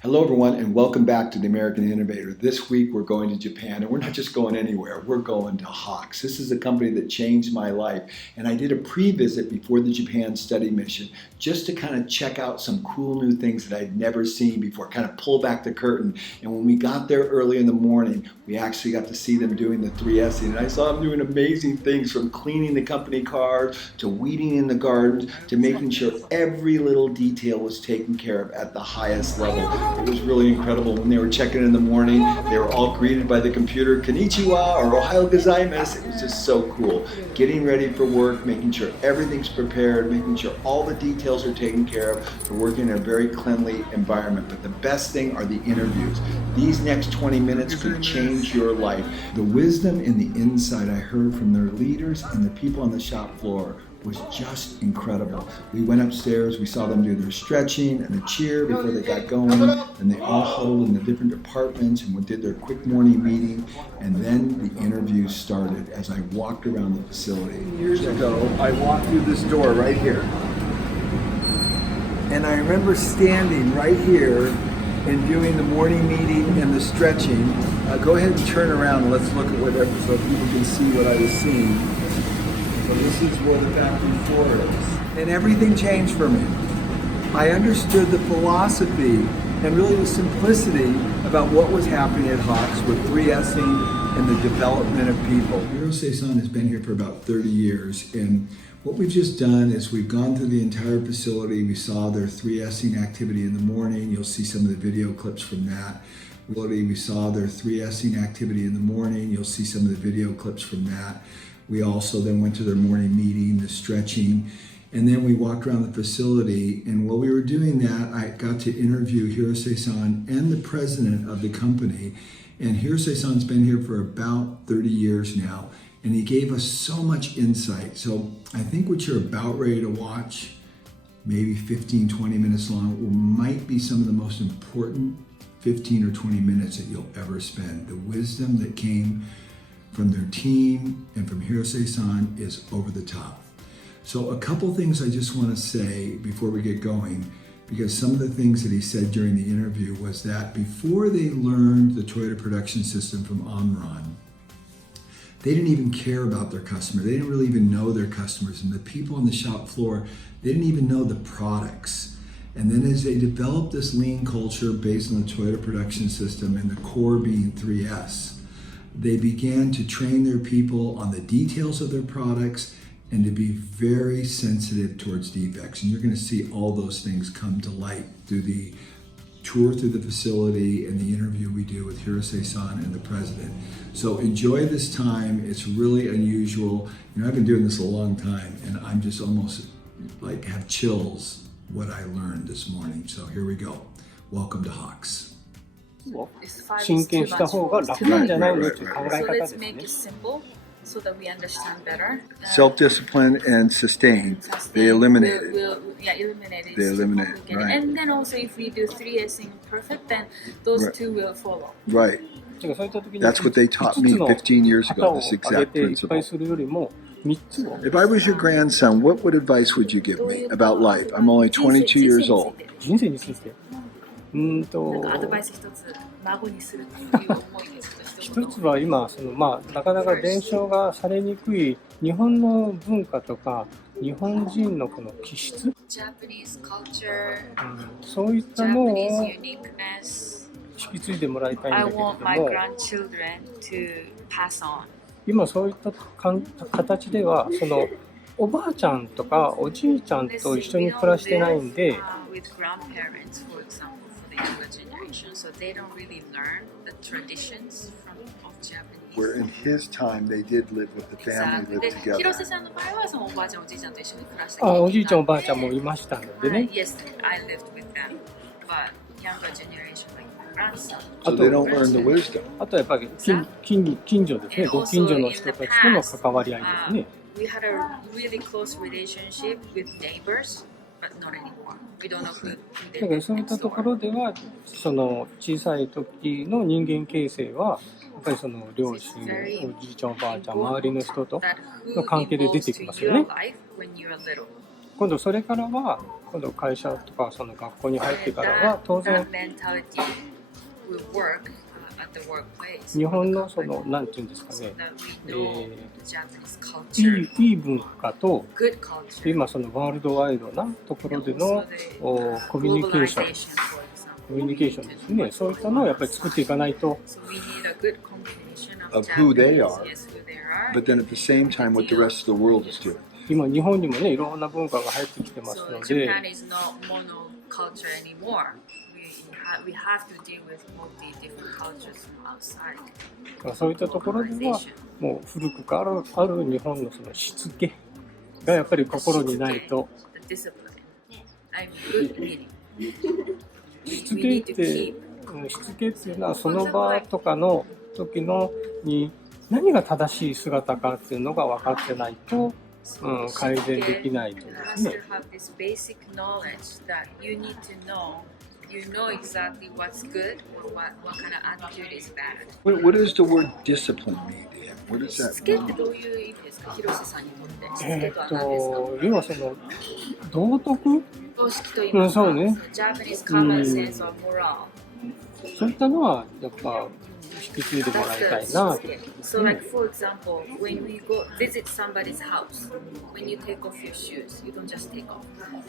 Hello everyone and welcome back to the American Innovator. This week we're going to Japan, and we're not just going anywhere, we're going to Hoks. This is a company that changed my life, and I did a pre-visit before the Japan study mission just to kind of check out some cool new things that I'd never seen before, kind of pull back the curtain. And when we got there early in the morning, we actually got to see them doing the 3S, and I saw them doing amazing things, from cleaning the company cars to weeding in the gardens to making sure every little detail was taken care of at the highest level. It was really incredible. When they were checking in the morning, they were all greeted by the computer, konnichiwa or ohayou gozaimasu. It was just so cool. Getting ready for work, making sure everything's prepared, making sure all the details are taken care of for working in a very cleanly environment. But the best thing are the interviews. These next 20 minutes could change your life. The wisdom in the inside I heard from their leaders and the people on the shop floor was just incredible. We went upstairs, we saw them do their stretching and a cheer before they got going, and they all huddled in the different departments and did their quick morning meeting, and then the interview started as I walked around the facility. Years ago, I walked through this door right here, and I remember standing right here and doing the morning meeting and the stretching. Go ahead and turn around and let's look at whatever, so people can see what I was seeing. So this is where the factory floor is. And everything changed for me. I understood the philosophy and really the simplicity about what was happening at Hoks with 3Sing and the development of people. Hirose-san has been here for about 30 years, and what we've just done is we've gone through the entire facility. We saw their 3Sing activity in the morning. You'll see some of the video clips from that. We saw their 3Sing activity in the morning. You'll see some of the video clips from that. We also then went to their morning meeting, the stretching, and then we walked around the facility. And while we were doing that, I got to interview Hirose-san and the president of the company. And Hirose-san's been here for about 30 years now, and he gave us so much insight. So I think what you're about ready to watch, maybe 15, 20 minutes long, might be some of the most important 15 or 20 minutes that you'll ever spend. The wisdom that came from their team and from Hirose-san is over the top. So a couple things I just want to say before we get going, because some of the things that he said during the interview was that before they learned the Toyota production system from Omron, they didn't even care about their customer. They didn't really even know their customers, and the people on the shop floor, they didn't even know the products. And then as they developed this lean culture based on the Toyota production system and the core being 3S, they began to train their people on the details of their products and to be very sensitive towards defects. And you're going to see all those things come to light through the tour through the facility and the interview we do with Hirose-san and the president. So enjoy this time. It's really unusual. You know, I've been doing this a long time, and I'm just almost like have chills what I learned this morning. So here we go. Welcome to Hoks. 真剣した方が楽なんじゃないのという考え方ですね。So that we understand better. Self-discipline and sustain. They eliminate it. Eliminate it. They eliminate it, right. And then also if we do 3Sing perfect, then those two will follow. Right. That's what they taught me 15 years ago, this exact principle. If I was your grandson, what advice would you give me about life? I'm only 22 years old. 人生についてアドバイス一つ孫にするっていう思いです。一つは今なかなか伝承がされにくい日本の文化とか日本人のこの気質、そういったのを引き継いでもらいたいんだけれども、今そういった形ではおばあちゃんとかおじいちゃんと一緒に暮らしてないんで、so they don't really learn the traditions of Japanese. Where in his time they did live with the family, live together. 広瀬さんの場合はそのおばあちゃんおじいちゃんと一緒に暮らしていて、おじいちゃんおばあちゃんもいましたのでね。Yes, I lived with them, but younger generation like my grandson. So they don't learn the wisdom. あとやっぱり近所ですね。ご近所の人たちとの関わり合いですね。We had a really close relationship with neighbors. But not anymore. We don't know who they are. だからそういったところでは、その小さい時の人間形成は、やっぱりその両親、おじいちゃん、おばあちゃん、周りの人との関係で出てきますよね。今度それからは、今度会社とかその学校に入ってからは当然 will work at the workplace. 日本のそのなんていうんですか So ね、 that we know the Japanese culture, いい文化と good culture. 今そのワールドワイドなところでのコミュニケーション Globalization, for example. コミュニケーションですね。そういったのをやっぱり作っていかないと So we need a good combination Of who they Japanese, are, yes, who they are. but then at the same time what the rest of the world is doing. 今日本にもねいろんな文化が入ってきてます So ので Japan is not monoculture anymore. We have to deal with multi different cultures from outside. そういったところではもう古くからある日本のそのしつけがやっぱり心にないと The discipline. I mean, good meaning. しつけっていうのはその場とかの時のに何が正しい姿かっていうのが分かってないと、改善できないとですね。 You have this basic knowledge that you need to know. You know exactly what's good or what kind of attitude is bad. What does the word discipline mean to him? What does し that つけっ mean? てどういう意味ですか、広瀬さんにとって。しつけとは何ですか。要はその道徳常識と言いますか、そうね。Japanese common sense or moral. そういったのはやっぱ引き継いでもらいたいな。 So like for example, when we go visit somebody's house, when you take off your shoes, you don't just take off them.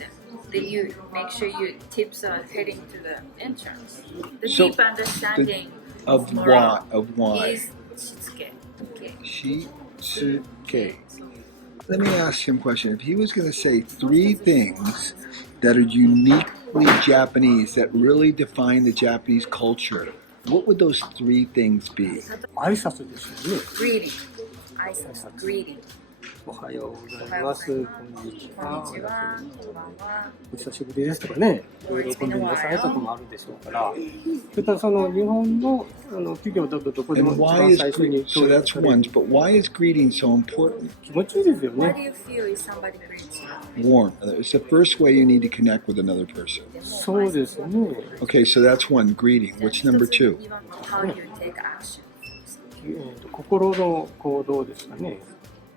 Then you make sure your tips are heading to the entrance. The So, deep understanding Of moral why? is しつけ. Okay. Shitsuke. Let me ask him a question. If he was going to say 3 things that are uniquely Japanese, that really define the Japanese culture, what would those 3 things be? 挨拶ですよね。 Greeting. 挨拶 Greeting. おはようございます。こんにちは。こんにちは。こんばんは。お久しぶりですとかね、喜んでくださいとかもあるでしょうから、それからその日本の企業だとどこでも And 一 why 番 is 最初に so that's one, but why is greeting so important? 気持ちいいですよ What do ね。 you feel if somebody greets you? Warm. It's the first way you need to connect with another person. そうですね。 Okay, so that's one, greeting. What's number 2? How you take action. 心の行動ですかね。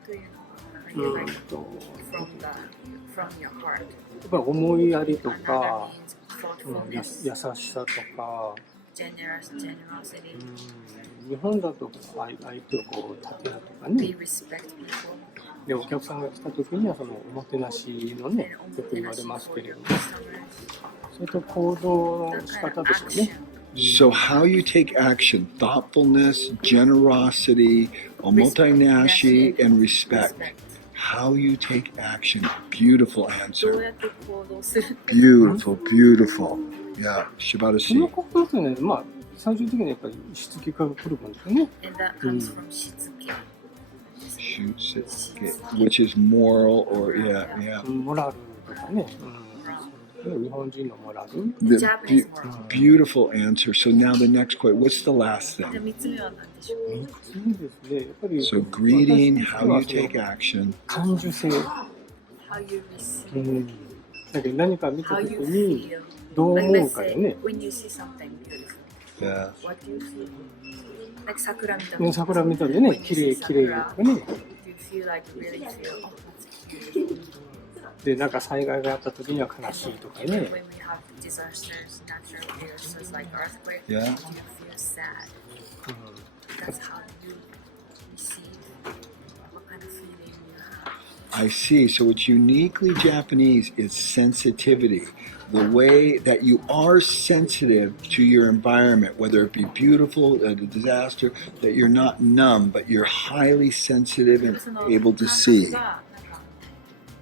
というのは、like と from your heart. やっぱり思いやりと Another か、 means 優 thoughtfulness, しさとか、 generosity. 日本だと相手をこう立てるとか We ね。 respect people. でお客さんが来た時にはそのおもてなしのね、よく言われますけれども、それと行動の仕方ですよね。 So how you take action, thoughtfulness, generosity, omotenashi, and respect. How you take action. Beautiful どう answer. やって行動するか。 Beautiful, beautiful. Yeah, その Shibata-shi. 行動ってね、まあ最終的にはやっぱりしつけから来るもんですよね。 And that comes from しつけ. Shutsuke, which is moral or yeah. モラルとかね。日本人のモラル。 The Japanese moral. beautiful answer. So now the next question. What's the last で、 thing? 3つ目は何でしょう。そうですね。やっぱり So greeting, 私 how you として take は action. 感受性。 How you receive. だけど何か見た How 時 you に feel. どう思 Like う let's かよ say ね。 when you see something beautiful. Yeah. What do you feel? Like 桜見たね桜見たりね、綺麗綺麗とかね。 Do you feel like really feel? Oh, that's beautiful. で、なんか災害があった時には悲しいとか When ね。 we have disasters, natural disasters like earthquake, Yeah. do you feel sad? That's how you receive what kind of feeling you have. I see. So what's uniquely Japanese is sensitivity. The way that you are sensitive to your environment, whether it be beautiful, a disaster, that you're not numb, but you're highly sensitive and その able to 感 see. 覚がなんか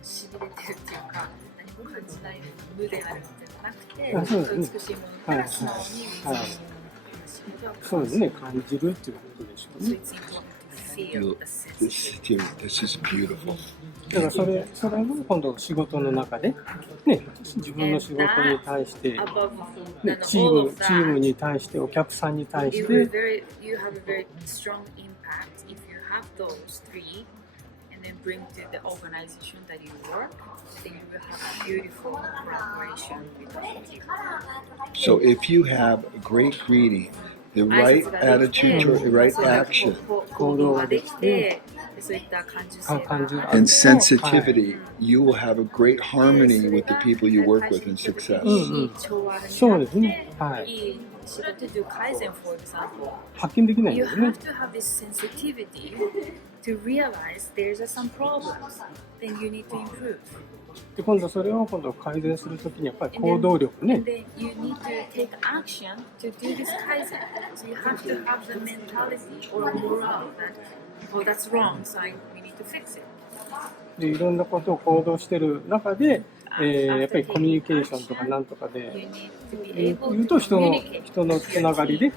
しびれてるっていうか、何も感じない無であるってじゃなくて、あそうですね美しいものから素直に見つめるそうですね、感じるっていうことでしょう So ね。 it's important to feel the This, sensitivity. this is beautiful. だからそれを今度仕事の中で、ね、自分の仕事に対して、 Above ね、チ all ー of ム that, に対して、お客さんに対し you て、 have a very strong impact if you have those three and then bring to the organization that you work, then you will have a beautiful collaboration with the people. So if you have a great greeting, the right attitude, the right action, 行動ができて、そういった感受性が感受がある And sensitivity, you will have a great harmony with the people you work with in success. そうですね。はい。いい仕事という改善 for example 発見できないん you ですね have。to have this sensitivity to realize there's some problems then you need to improve で今度それを改善するときにやっぱり行動力ね and then you need to take action to do this kaizen so you have to have the mentality or morale that oh that's wrong so we need to fix it でいろんなことを行動してる中で、やっぱりコミュニケーションとかなんとかで you need to be 言 able うと to 人 communicate のつながりで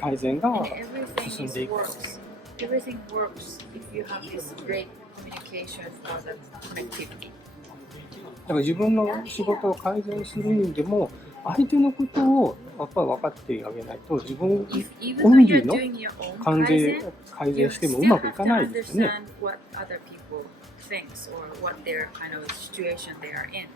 改善が and everything 進ん is でいくと。 works everything works if you have this great communication for the connectivity だから自分の仕事を改善する意味でも相手のことをやっぱり分かってあげないと自分 If even オ though ンリ you're ーの doing your own 改善して you もう still まくい have か to ないですよね。 understand what other people thinks or what their kind of situation they are in.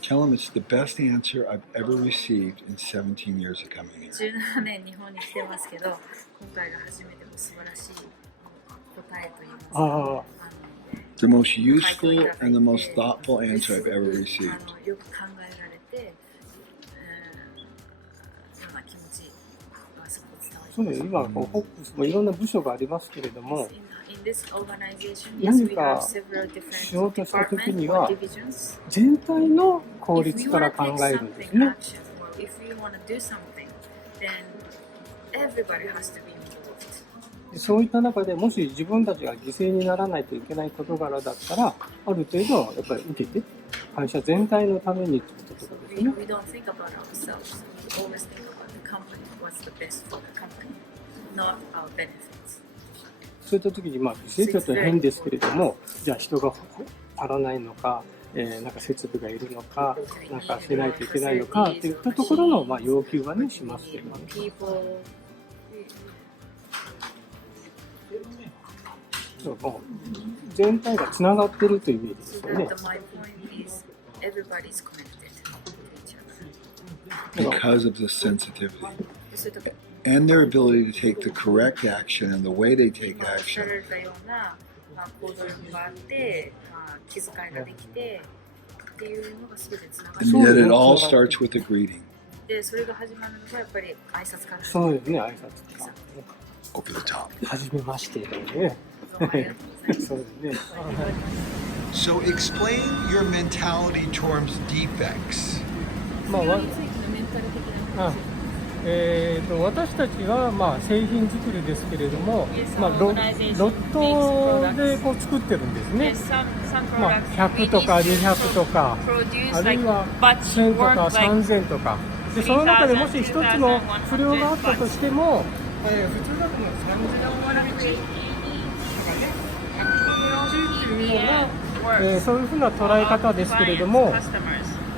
Tell them it's the best answer I've ever received in 17 years of coming here. 17年日本に来てますけど、今回が初めての素晴らしい答えといいますか、ああ The most useful and the most thoughtful answer I've ever received. よく考えられて、ような気持ちがすごく伝わりそうね、今ホックスもいろんな部署がありますけれども In this organization, yes, 何 we か have several different しようとした時に departments は or divisions. 全体の効 If 率 we か want ら to 考 take えるんです something ね。 action, or if we want to do something, then everybody has to be involved. そういった中でもし自分たちが犠牲にならないといけない事柄だったらある程度やっぱり受けて会社全体のためにってこととかです We ね。 don't think about ourselves. We always think about the company. What's the best for the company, not our benefits. そういった時に犠牲ちょっと変ですけれどもじゃあ人が足らないのか、なんか設備がいるのかなんかしないといけないのかっていったところの要求はねしますけどね。 People, そうもう全体がつながってるという意味です so よね。 that my point is everybody's connected to each other. Because of the sensitivity そういった and their ability to take the correct action and the way they take 今おっしゃ action. られたような、行動力があって、気遣いができてっていうのが全てつながって And い yet る it all starts with a greeting. で、それが始まるのがやっぱり挨拶から始まる。そうですね、挨拶とか。 Over the top. はじめましてとね。どうもありがとうございます。そうですね。 So explain your mentality towards defects. まあ、それについてのメンタル的な話私たちは製品作りですけれども、Yes, ロ organization ットで作ってるんですね。 100とか200とか、あるいは1000とか3000とか。で、その中でもし一つの不良があったとしても、普通だと3000とかね、100というような、そういうふうな捉え方ですけれども、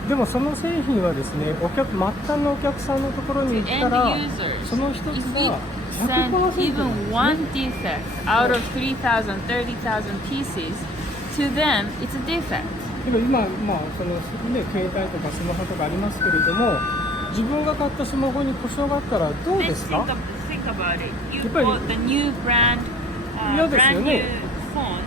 でもその製品はですね、末端のお客さんのところに行ったら、その一つが 100% even one defect out of 3,000, 30,000 pieces, to them it's a defect. でも今、そのね、携帯とかスマホとかありますけれども、自分が買ったスマホに故障があったらどう Let's ですか？ think about it. You やっぱり bought the new brand, 嫌ですよ brand ね。 new phone,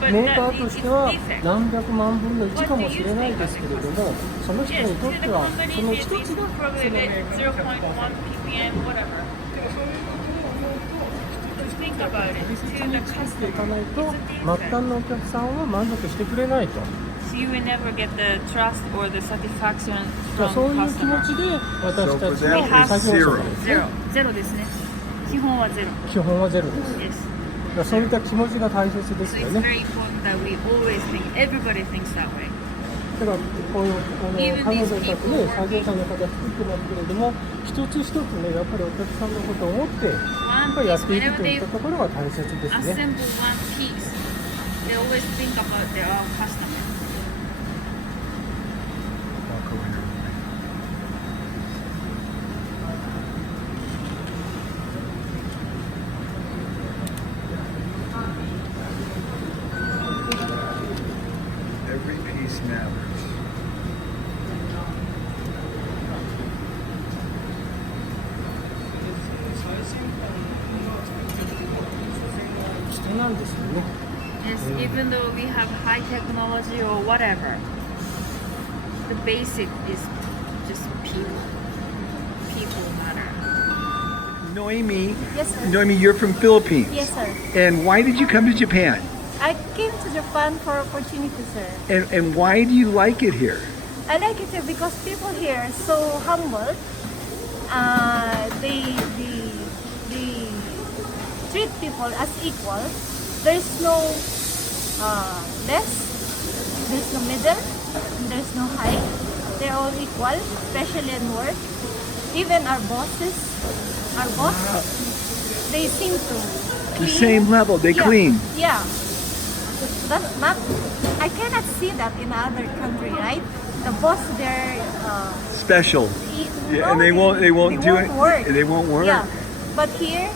but メーカ that ーと is しては defect. 何百万分の1かもしれないですけれども、その人 Yes, にとっ to て the は company その it 一 is つが probably その 0.1 ppm, whatever. Think about it. 適 To 切 the に作ってい customer, かないと it's a 末 defect. 端のお客さんは満足してくれないと。 So you will never get the trust or the satisfaction そう from いう気持 customer. ちで私たち So for の them, 作 it's 業者 zero. がですね、ゼロ。ゼロですね。基本はゼロ。基本はゼロです。 Yes. だからそういった気持ちが大切です So よ it's ね。 very important that we always think, everybody thinks that way. だからこういう彼 Even 女 these たちね people 作業者の方作ってますけれども一つ一つねやっぱりお客さんのことを思ってやっ One ぱりやっ piece, ていく whenever とい they ったところが大切ですね。 assemble one piece, they always think about their customer. Walk over here. Every piece matters. なんですよね。 Yes, even though we have high technology or whatever, the basic is just people. People matter. Noemi, Yes, sir. Noemi, you're from Philippines. Yes, sir. And why did you come to Japan? I came to Japan for opportunity, sir. And why do you like it here? I like it here because people here are so humble. They treat people as equal. There's no less, there's no middle, there's no high. They're all equal, especially in work. Even our bosses, they seem to The clean. same level, they Yeah, clean. Yeah. That's not. I cannot see that in other country, right? The boss there. Special. Yeah, No, and they won't do it. Work. They won't work. Yeah, but here,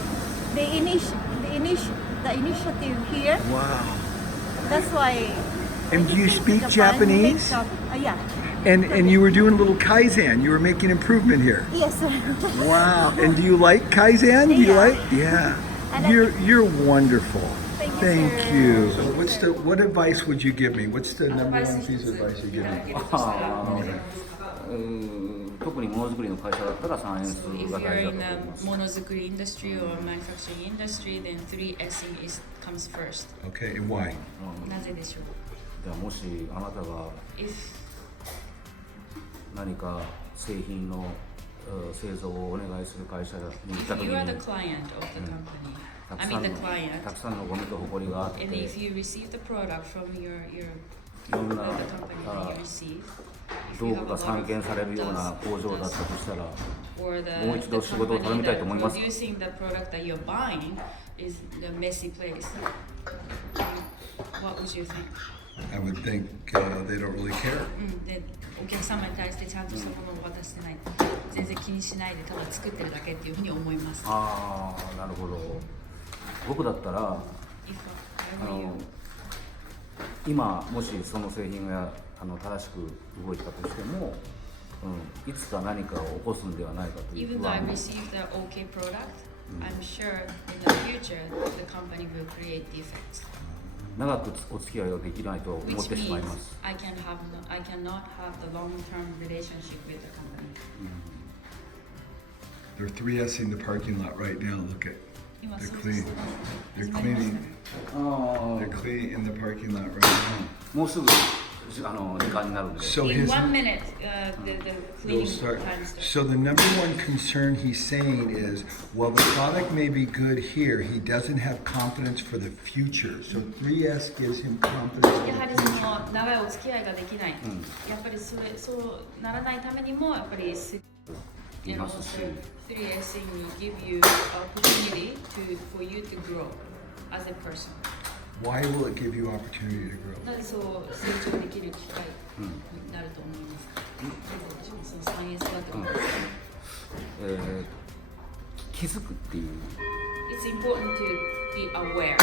the initiative here. Wow. That's why. And do you speak Japan Japanese? Yeah. And you were doing a little kaizen. You were making improvement here. Yes, sir. Wow. And do you like kaizen? Do you Yeah. like? Yeah. I like You're wonderful. Thank you, sir. you. So what advice would you give me? What's the number one piece of advice you give me? 特にものづくりの会社だったら3 S If が you're 大事だ in と思い a ます。 monozukuri industry or manufacturing industry, then 3Sing comes first. Okay, and why? なぜでしょう？じゃあもしあなたが If 何か製品の製造をお願いする会社に行った時 you are the に client of the company, た I くさ mean ん the の client, たくさんのゴミと埃があって and い if you receive the product from your ろん the な company that you receive, if 道 you 具 have が a 散 lot 見 of されるような dust, 工場だったとしたら or the もう一度 the 仕事を頼 company みたいと that 思いますか？ producing the product that you're buying is the messy place, what would you think? I would think they don't really care. でお客様に対してちゃんとしたものを渡してない、全然気にしないでただ作ってるだけっていうふうに思います。ああ、なるほど。僕だったら If あ whatever you の今もしその製品が正しく動いたとしても、いつか何かを起こすんではないかという even 不 though I 安。 received the OK product, I'm sure in the future the company will create defects, 長くお付き合いができないと思っ which てしまい means ます。 I cannot have the long-term relationship with the company. They're 3Sing the parking lot right now. Look at 今 they're そうです clean. ね。 They're 始まりました cleaning. ね。They're cleaning in the parking lot right now. もうすぐ時間になるんで。 So In his 1 minute, the they'll cleaning start. time starts. So the number one concern he's saying is, while the product may be good here, he doesn't have confidence for the future. So 3S gives him confidence や for は the りそ future. の長いお付き合いができない、やっぱりそうならないためにもやっぱり言いますし、 3S will give you opportunity for you to grow as a person. Why will it give you opportunity to grow? なぜそう成長できる機会になると思いますか、そのサイエンスだと思いますか、気づくっていう。 It's important to be aware.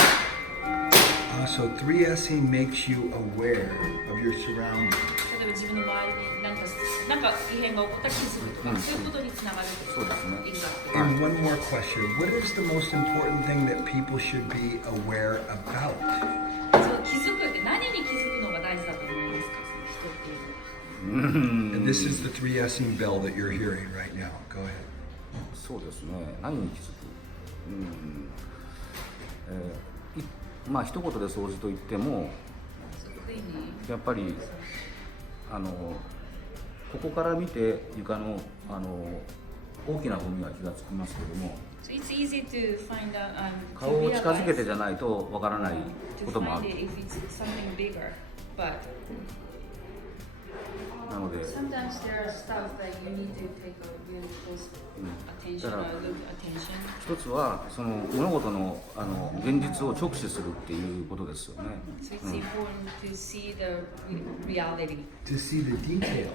So 3Sing makes you aware of your surroundings. 例えば自分の周りに何か異変が起こったら気づくとか、そういうことにつながるとそうですね。 Exactly. And one more question. What is the most important thing that people should be aware about? そう気づくって何に気づくのが大事だと思いますか、その人っていうのは。 And this is the 3Sing bell that you're hearing right now. Go ahead. そうですね。何に気づく？まあ一言で掃除と言っても、やっぱりここから見て床の大きなゴミは気がつきますけども、 So it's easy to find out, 顔を近づけてじゃないとわからないこともあ to る。 find it if it's something bigger. But なので、 sometimes there are stuff that you need to take a really close attention or look attention. 一つはその物事の現実を直視するっていうことですよね。 So it's important to see the reality. To see the details.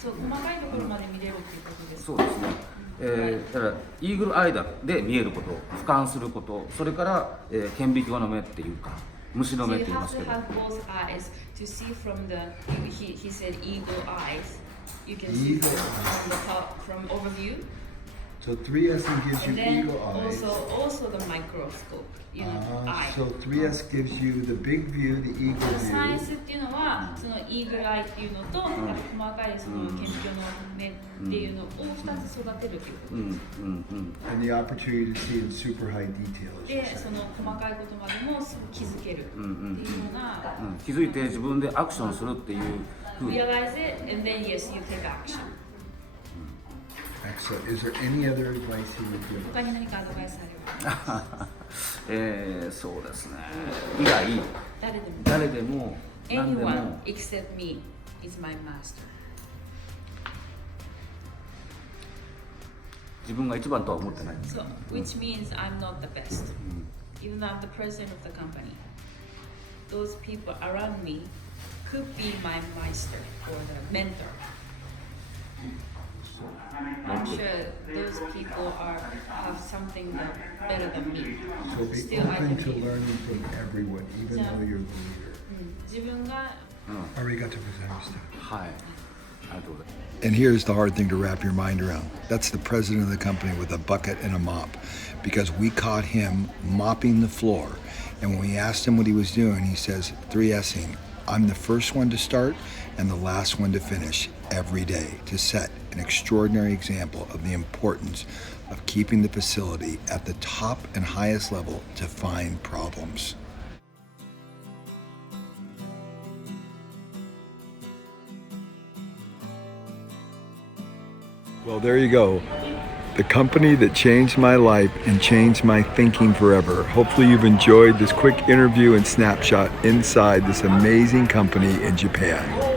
そう細かいところまで見れるっていうことです。そうですね。だからイーグルアイで見えること、俯瞰すること、それから、顕微鏡の目っていうか虫の So 目っ you て言いま have す to けど、 have both eyes to see from the. He said eagle eyes. You can see Eagle from the top, from overview. So 3S gives you And then eagle eyes. also the microscope, you know, eye. So 3S gives you the big view, the eagle サイ view. ズっていうのはそのイーグルアイっていうのと、細かいその顕微鏡の目っていうのを2つ育てるっていうことです。And the opportunity to see in super high detail. as you で、 said. その細かいことまでもすぐ気づけるっていうような、気づいて自分でアクションするっていうふうに realize it and then yes, you take action. Excellent. Is there any other advice you would give? 他に何かアドバイスあれば。そうですね。以外、誰でも何で Anyone も except me is my master. 自分が一番とは思ってない。 So, which means I'm not the best. Even though I'm the president of the company. Those people around me could be my master or the mentor. I'm sure those people have something better than me. So be Still, I open to believe. learning from everyone, even Yeah. though you're the leader. 自分が Arigato gozaimasu. はい。ありがとうございます。 And here's the hard thing to wrap your mind around. That's the president of the company with a bucket and a mop, because we caught him mopping the floor. And when we asked him what he was doing, he says, 3Sing. I'm the first one to start and the last one to finish every day to set an extraordinary example of the importance of keeping the facility at the top and highest level to find problems. Well, there you go. The company that changed my life and changed my thinking forever. Hopefully you've enjoyed this quick interview and snapshot inside this amazing company in Japan.